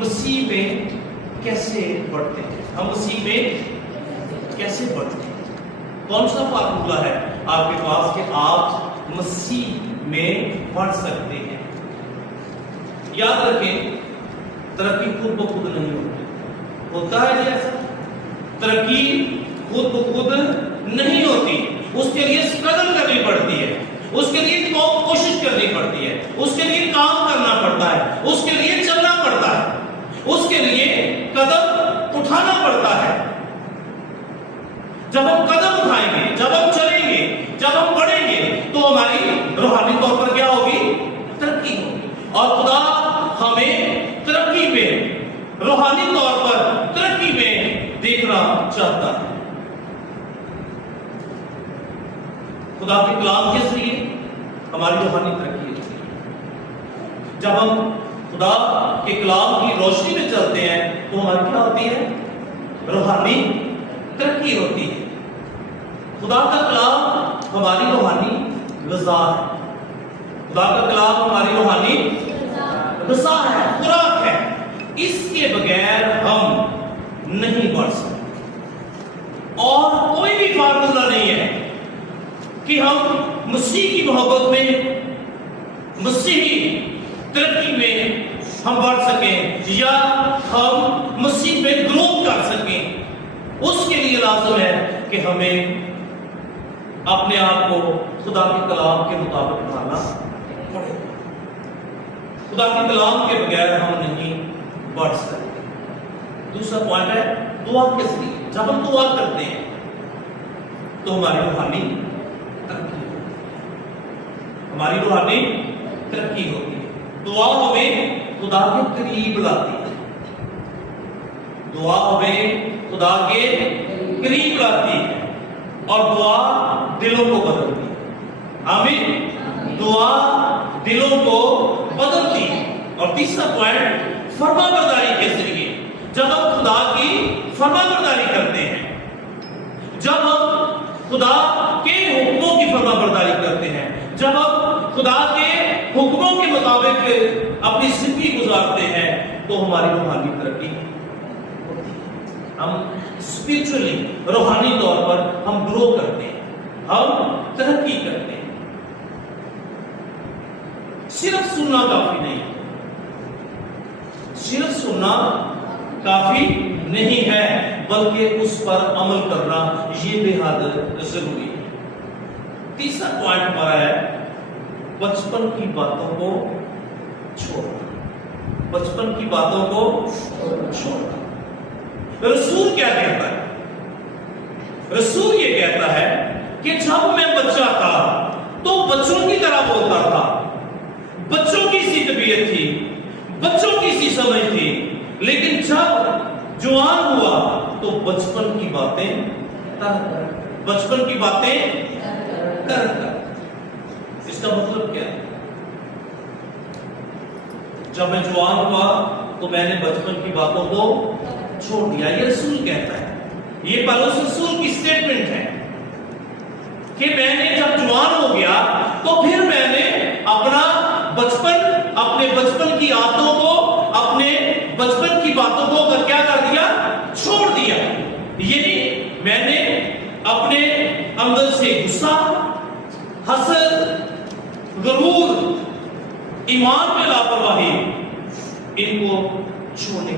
مسیح میں کیسے بڑھتے ہیں؟ ہم مسیح میں کیسے بڑھتے ہیں؟ کون سا فارمولا ہے آپ کے پاس کہ آپ مسیح میں بڑھ سکتے ہیں؟ یاد رکھیں، ترقی خود بخود نہیں ہوتی. ہوتا ہے جی ایسا؟ ترقی خود بخود نہیں ہوتی. اس کے لیے اسٹرگل کرنی پڑتی ہے، اس کے لیے کوشش کرنی پڑتی ہے، اس کے لیے کام کرنا پڑتا ہے، اس کے لیے چلنا پڑتا ہے، اس کے لیے قدم اٹھانا پڑتا ہے. جب ہم قدم اٹھائیں گے، جب ہم چلیں گے، جب ہم بڑھیں گے تو ہماری روحانی طور پر کیا ہوگی؟ ترقی ہوگی. اور خدا ہمیں ترقی میں، روحانی طور پر ترقی میں دیکھنا چاہتا ہے. خدا کے کلام کے ذریعے ہماری روحانی ترقی ہوتی ہے. جب ہم خدا کے کلام کی روشنی میں چلتے ہیں تو ہماری کیا ہوتی ہے؟ روحانی ترقی ہوتی ہے. خدا کا کلام ہماری روحانی غذا ہے. خدا کا کلام ہماری روحانی غذا ہے، خوراک ہے. اس کے بغیر ہم نہیں بڑھ سکتے. اور کوئی بھی فارمولا نہیں ہے کہ ہم مسیح کی محبت میں، مسیحی ترقی میں ہم بڑھ سکیں یا ہم مسیح میں گروتھ کر سکیں. اس کے لیے لازم ہے کہ ہمیں اپنے آپ کو خدا کے کلام کے مطابق ڈھالنا پڑے. خدا کے کلام کے بغیر ہم نہیں بڑھ سکتے. دوسرا پوائنٹ ہے دعا کے ذریعے. جب ہم دعا کرتے ہیں تو ہماری روحانی ترقی ہوتی ہے، ہماری روحانی ترقی ہوتی ہے. دعا ہمیں خدا کے قریب لاتی ہے. دعا ہمیں خدا کے قریب لاتی ہے اور دعا دلوں کو بدلتی ہے. آمین. دعا دلوں کو بدلتی ہے. اور تیسرا پوائنٹ فرما برداری کے ذریعے. جب ہم خدا کی فرما برداری کرتے ہیں، جب ہم خدا کے حکموں کی فرما برداری کرتے ہیں، جب ہم خدا کے حکموں کے مطابق اپنی زندگی گزارتے ہیں تو ہماری روحانی ترقی ہوتی ہے. ہم اسپرچولی، روحانی طور پر ہم گرو کرتے ہیں، ہم ترقی کرتے ہیں. صرف سننا کافی نہیں، صرف سننا کافی نہیں ہے بلکہ اس پر عمل کرنا یہ بے حد ضروری ہے. تیسرا پوائنٹ ہمارا ہے بچپن کی باتوں کو چھوڑنا. بچپن کی باتوں کو چھوڑنا. رسول کیا کہتا ہے؟ رسول یہ کہتا ہے کہ جب میں بچہ تھا تو بچوں کی طرح بولتا تھا، بچوں کی سی طبیعت تھی، بچوں کی سی سمجھ تھی، لیکن جب جوان ہوا تو بچپن کی باتیں ترک کر. بچپن کی باتیں ترک کر. اس کا مطلب کیا ہے؟ جب میں جوان ہوا تو میں نے بچپن کی باتوں کو چھوڑ دیا. یہ رسول کہتا ہے، یہ پالوس رسول کی سٹیٹمنٹ ہے کہ میں نے جب جوان ہو گیا تو پھر میں نے اپنا بچپن، اپنے بچپن کی عادتوں کو، اپنے بچپن کی باتوں کو کیا کر دیا؟ چھوڑ دیا. یعنی میں نے اپنے اندر سے غصہ، حسد، غرور، ایمان میں لاپرواہی، ان کو چھوڑنے